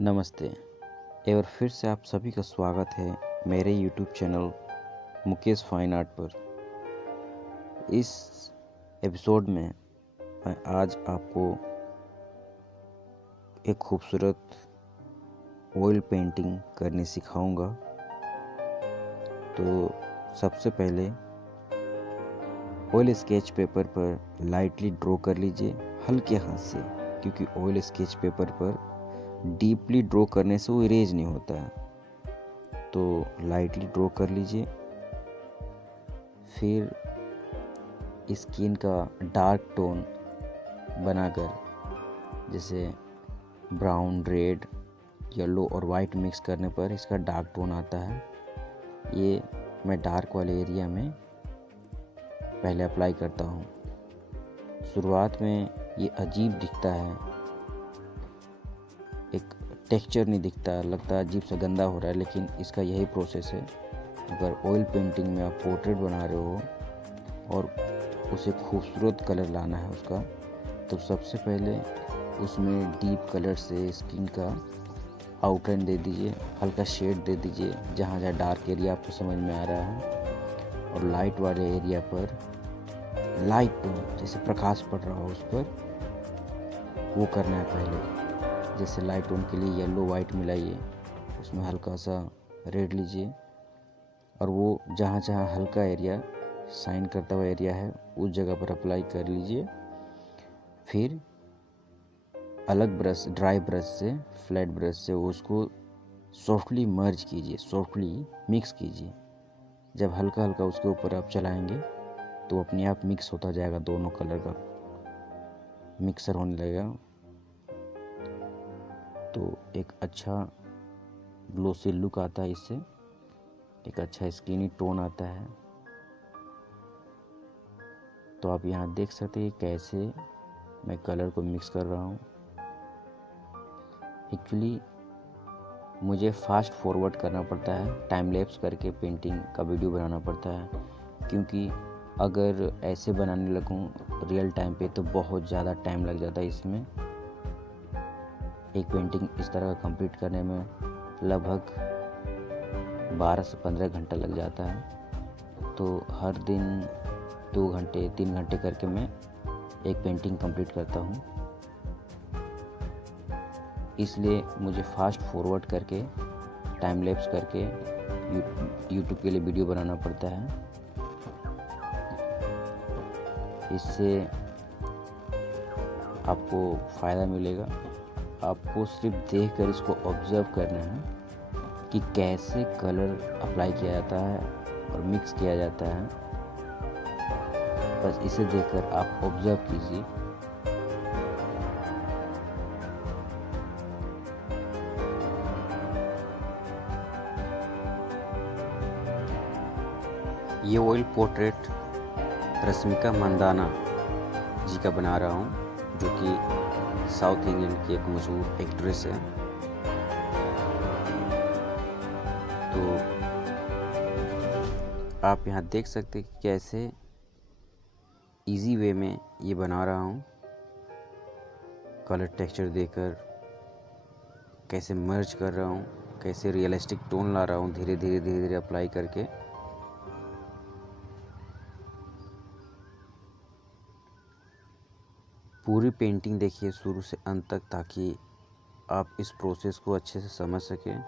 नमस्ते। एक बार फिर से आप सभी का स्वागत है मेरे YouTube channel Mukesh fine art पर। इस एपिसोड में मैं आज आपको एक खूबसूरत ऑयल पेंटिंग करनी सिखाऊंगा। तो सबसे पहले ऑयल स्केच पेपर पर लाइटली ड्रॉ कर लीजिए हल्के हाथ से, क्योंकि ऑयल स्केच पेपर पर डीपली ड्रॉ करने से वो इरेज नहीं होता है। तो लाइटली ड्रॉ कर लीजिए। फिर स्किन का डार्क टोन बनाकर, जैसे ब्राउन, रेड, येलो और वाइट मिक्स करने पर इसका डार्क टोन आता है। ये मैं डार्क वाले एरिया में पहले अप्लाई करता हूँ। शुरुआत में ये अजीब दिखता है, एक टेक्सचर नहीं दिखता, लगता है अजीब सा गंदा हो रहा है, लेकिन इसका यही प्रोसेस है। अगर ऑयल पेंटिंग में आप पोर्ट्रेट बना रहे हो और उसे खूबसूरत कलर लाना है उसका, तो सबसे पहले उसमें डीप कलर से स्किन का आउटलाइन दे दीजिए, हल्का शेड दे दीजिए जहाँ जहाँ डार्क एरिया आपको समझ में आ रहा है। और लाइट वाले एरिया पर लाइट टोन, जैसे प्रकाश पड़ रहा हो उस पर वो करना है पहले। जैसे लाइट टोन के लिए येलो वाइट मिलाइए, उसमें हल्का सा रेड लीजिए और वो जहाँ जहाँ हल्का एरिया शाइन करता हुआ एरिया है उस जगह पर अप्लाई कर लीजिए। फिर अलग ब्रश, ड्राई ब्रश से, फ्लैट ब्रश से उसको सॉफ्टली मर्ज कीजिए, सॉफ्टली मिक्स कीजिए। जब हल्का हल्का उसके ऊपर आप चलाएंगे तो अपने आप मिक्स होता जाएगा, दोनों कलर का मिक्सर होने लगेगा। तो एक अच्छा ग्लोसी लुक आता है, इससे एक अच्छा स्किनी टोन आता है। तो आप यहाँ देख सकते हैं कैसे मैं कलर को मिक्स कर रहा हूँ। एक्चुअली मुझे फास्ट फॉरवर्ड करना पड़ता है, टाइम लैप्स करके पेंटिंग का वीडियो बनाना पड़ता है, क्योंकि अगर ऐसे बनाने लगूँ रियल टाइम पे तो बहुत ज़्यादा टाइम लग जाता है। इसमें एक पेंटिंग इस तरह का कंप्लीट करने में लगभग 12 से 15 घंटा लग जाता है। तो हर दिन 2 घंटे 3 घंटे करके मैं एक पेंटिंग कंप्लीट करता हूँ। इसलिए मुझे फास्ट फॉरवर्ड करके, टाइम लैप्स करके यूट्यूब के लिए वीडियो बनाना पड़ता है। इससे आपको फ़ायदा मिलेगा। आपको सिर्फ देखकर इसको ऑब्ज़र्व करना है कि कैसे कलर अप्लाई किया जाता है और मिक्स किया जाता है। बस इसे देखकर आप ऑब्ज़र्व कीजिए। ये ऑयल पोर्ट्रेट रश्मिका मंदाना जी का बना रहा हूँ, जो कि साउथ इंडियन की एक मशहूर एक्ट्रेस है। तो आप यहाँ देख सकते हैं कि कैसे इजी वे में ये बना रहा हूँ, कलर टेक्सचर देकर कैसे मर्ज कर रहा हूँ, कैसे रियलिस्टिक टोन ला रहा हूँ धीरे धीरे अप्लाई करके। पूरी पेंटिंग देखिए शुरू से अंत तक, ताकि आप इस प्रोसेस को अच्छे से समझ सकें।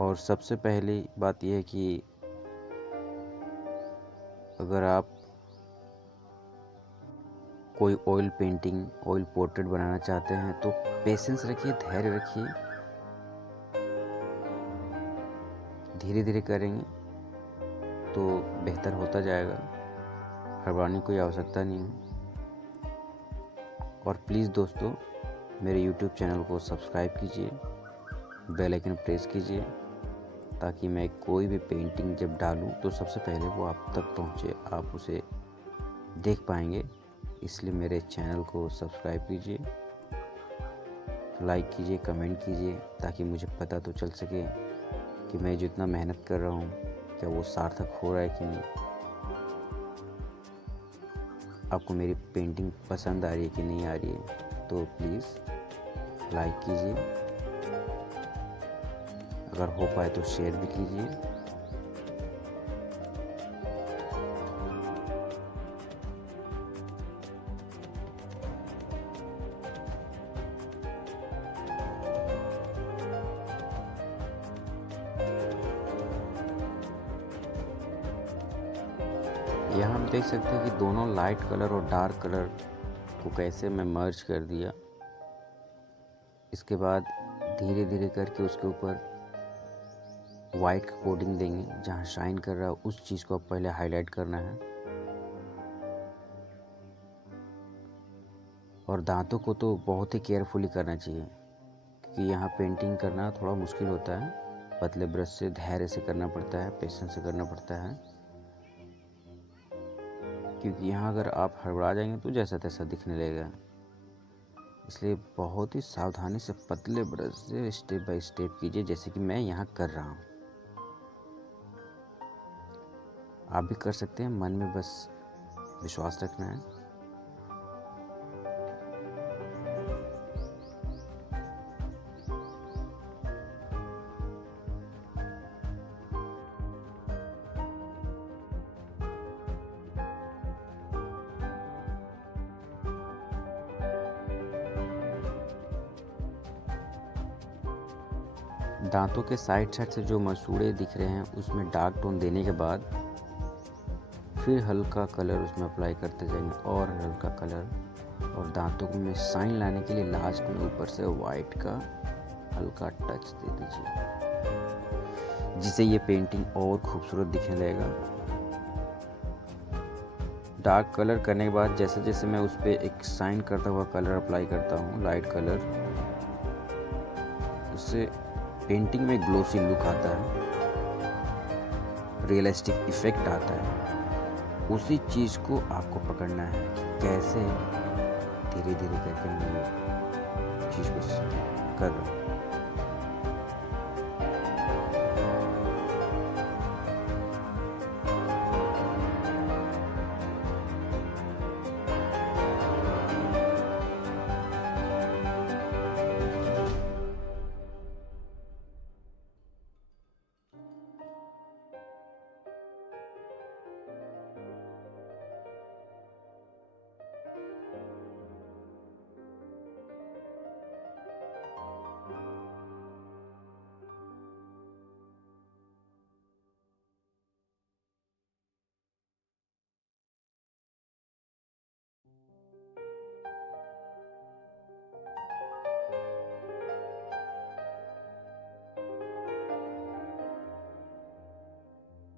और सबसे पहली बात यह है कि अगर आप कोई ऑयल पेंटिंग, ऑयल पोर्ट्रेट बनाना चाहते हैं तो पेशेंस रखिए, धैर्य रखिए। धीरे धीरे करेंगे तो बेहतर होता जाएगा, घबराने की कोई आवश्यकता नहीं है। और प्लीज़ दोस्तों, मेरे YouTube चैनल को सब्सक्राइब कीजिए, बेल आइकन प्रेस कीजिए, ताकि मैं कोई भी पेंटिंग जब डालूं तो सबसे पहले वो आप तक पहुंचे, आप उसे देख पाएंगे। इसलिए मेरे चैनल को सब्सक्राइब कीजिए, लाइक कीजिए, कमेंट कीजिए, ताकि मुझे पता तो चल सके कि मैं जितना मेहनत कर रहा हूँ क्या वो सार्थक हो रहा है कि नहीं। आपको मेरी पेंटिंग पसंद आ रही है कि नहीं आ रही है, तो प्लीज़ लाइक कीजिए, अगर हो पाए तो शेयर भी कीजिए। यहाँ हम देख सकते हैं कि दोनों लाइट कलर और डार्क कलर को कैसे मैं मर्ज कर दिया। इसके बाद धीरे धीरे करके उसके ऊपर वाइट का कोटिंग देंगे। जहाँ शाइन कर रहा है उस चीज़ को अब पहले हाईलाइट करना है। और दांतों को तो बहुत ही केयरफुली करना चाहिए, क्योंकि यहाँ पेंटिंग करना थोड़ा मुश्किल होता है। पतले ब्रश से धैर्य से करना पड़ता है, पेशेंस से करना पड़ता है, क्योंकि यहाँ अगर आप हड़बड़ा जाएंगे तो जैसा तैसा दिखने लगेगा। इसलिए बहुत ही सावधानी से पतले ब्रश से स्टेप बाय स्टेप कीजिए, जैसे कि मैं यहाँ कर रहा हूँ। आप भी कर सकते हैं, मन में बस विश्वास रखना है। दांतों के साइड से जो मसूड़े दिख रहे हैं उसमें डार्क टोन देने के बाद फिर हल्का कलर उसमें अप्लाई करते जाएंगे, और हल्का कलर, और दांतों में शाइन लाने के लिए लास्ट में ऊपर से वाइट का हल्का टच दे दीजिए, जिससे ये पेंटिंग और खूबसूरत दिखने लगेगा। डार्क कलर करने के बाद जैसे जैसे मैं उस पर एक शाइन करता हुआ कलर अप्लाई करता हूँ, लाइट कलर, उससे पेंटिंग में ग्लोसी लुक आता है, रियलिस्टिक इफेक्ट आता है। उसी चीज़ को आपको पकड़ना है, कैसे धीरे धीरे करके मैं ये चीज़ को कर रहा हूँ।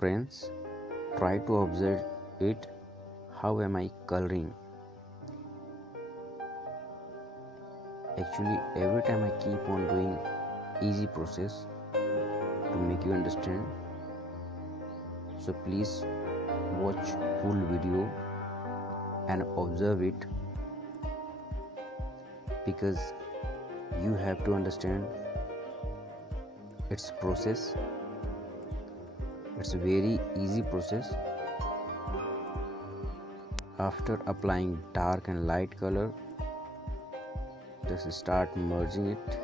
Friends, try to observe it. How am I coloring? Actually, every time I keep on doing easy process to make you understand. So please watch full video and observe it, because you have to understand its process. It's a very easy process. After applying dark and light color, just start merging it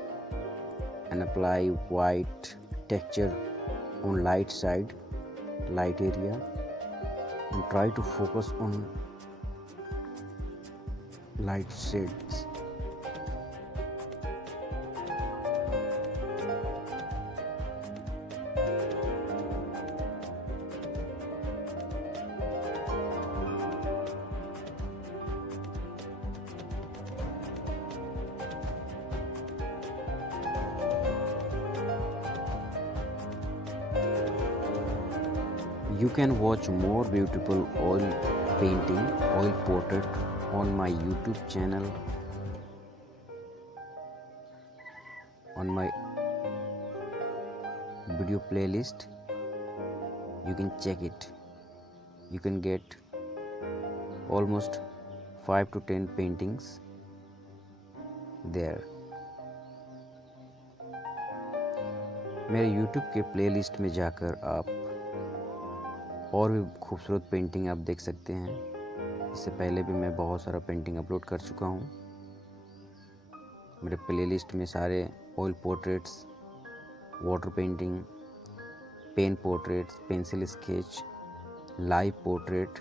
and apply white texture on light side, light area, and try to focus on light shades. You can watch more beautiful oil painting, oil portrait on my YouTube channel, on my video playlist. You can check it. You can get almost 5 to 10 paintings there. मेरे YouTube के playlist में जाकर आप और भी खूबसूरत painting आप देख सकते हैं। इससे पहले भी मैं बहुत सारा पेंटिंग अपलोड कर चुका हूँ। मेरे प्लेलिस्ट में सारे oil portraits, water painting, pen portraits, pencil sketch, live portrait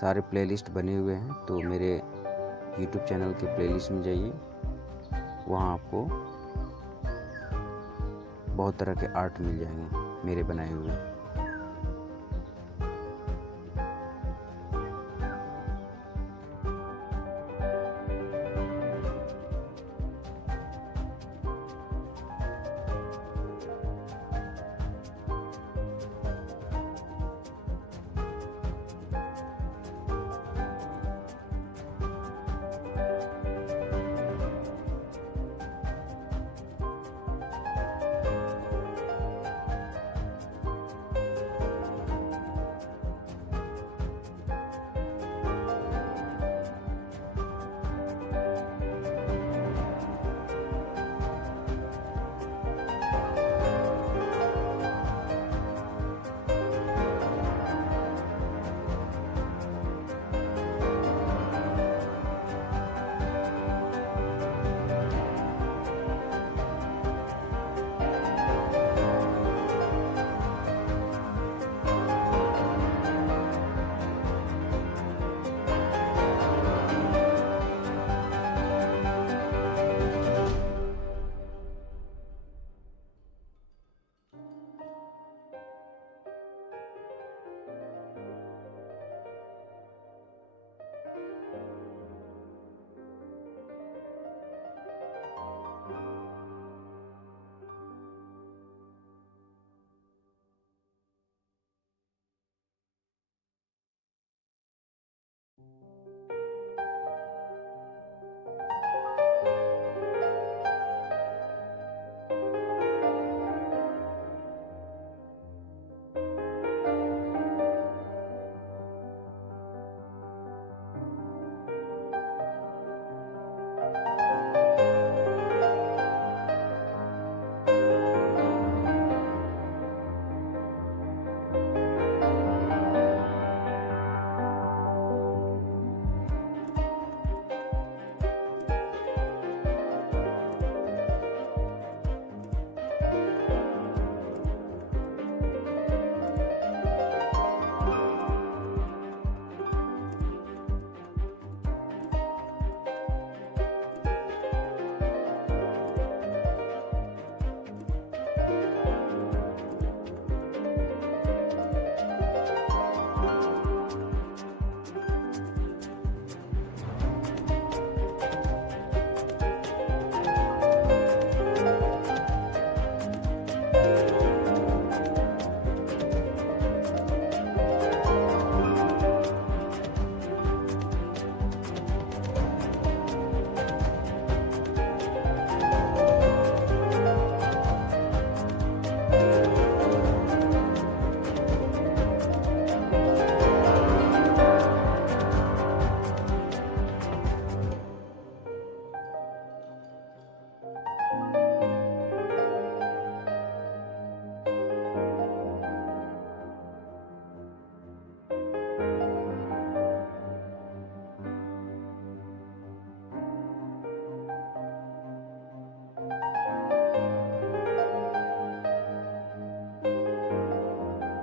सारे प्लेलिस्ट बने हुए हैं। तो मेरे यूट्यूब चैनल के प्लेलिस्ट में जाइए, वहाँ आपको बहुत तरह के आर्ट मिल जाएंगे मेरे बनाए हुए।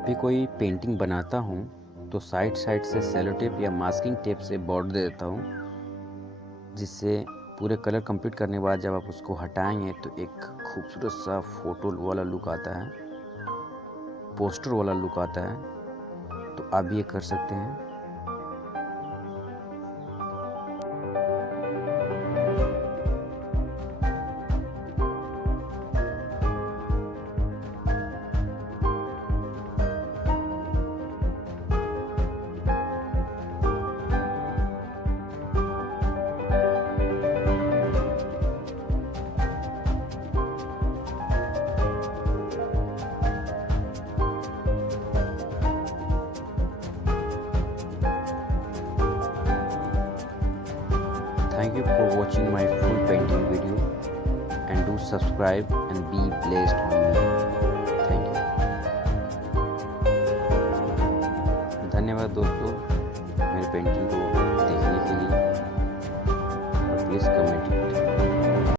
भी कोई पेंटिंग बनाता हूँ तो साइड से सेलो टेप या मास्किंग टेप से बॉर्डर दे देता हूँ, जिससे पूरे कलर कंप्लीट करने के बाद जब आप उसको हटाएंगे तो एक खूबसूरत सा फोटो वाला लुक आता है, पोस्टर वाला लुक आता है। तो आप भी ये कर सकते हैं। Thank you for watching my full painting video and do subscribe and be blessed on me. Thank you. धन्यवाद दोस्तों। पेंटिंग को देखने के लिए और प्लीज़ कमेंट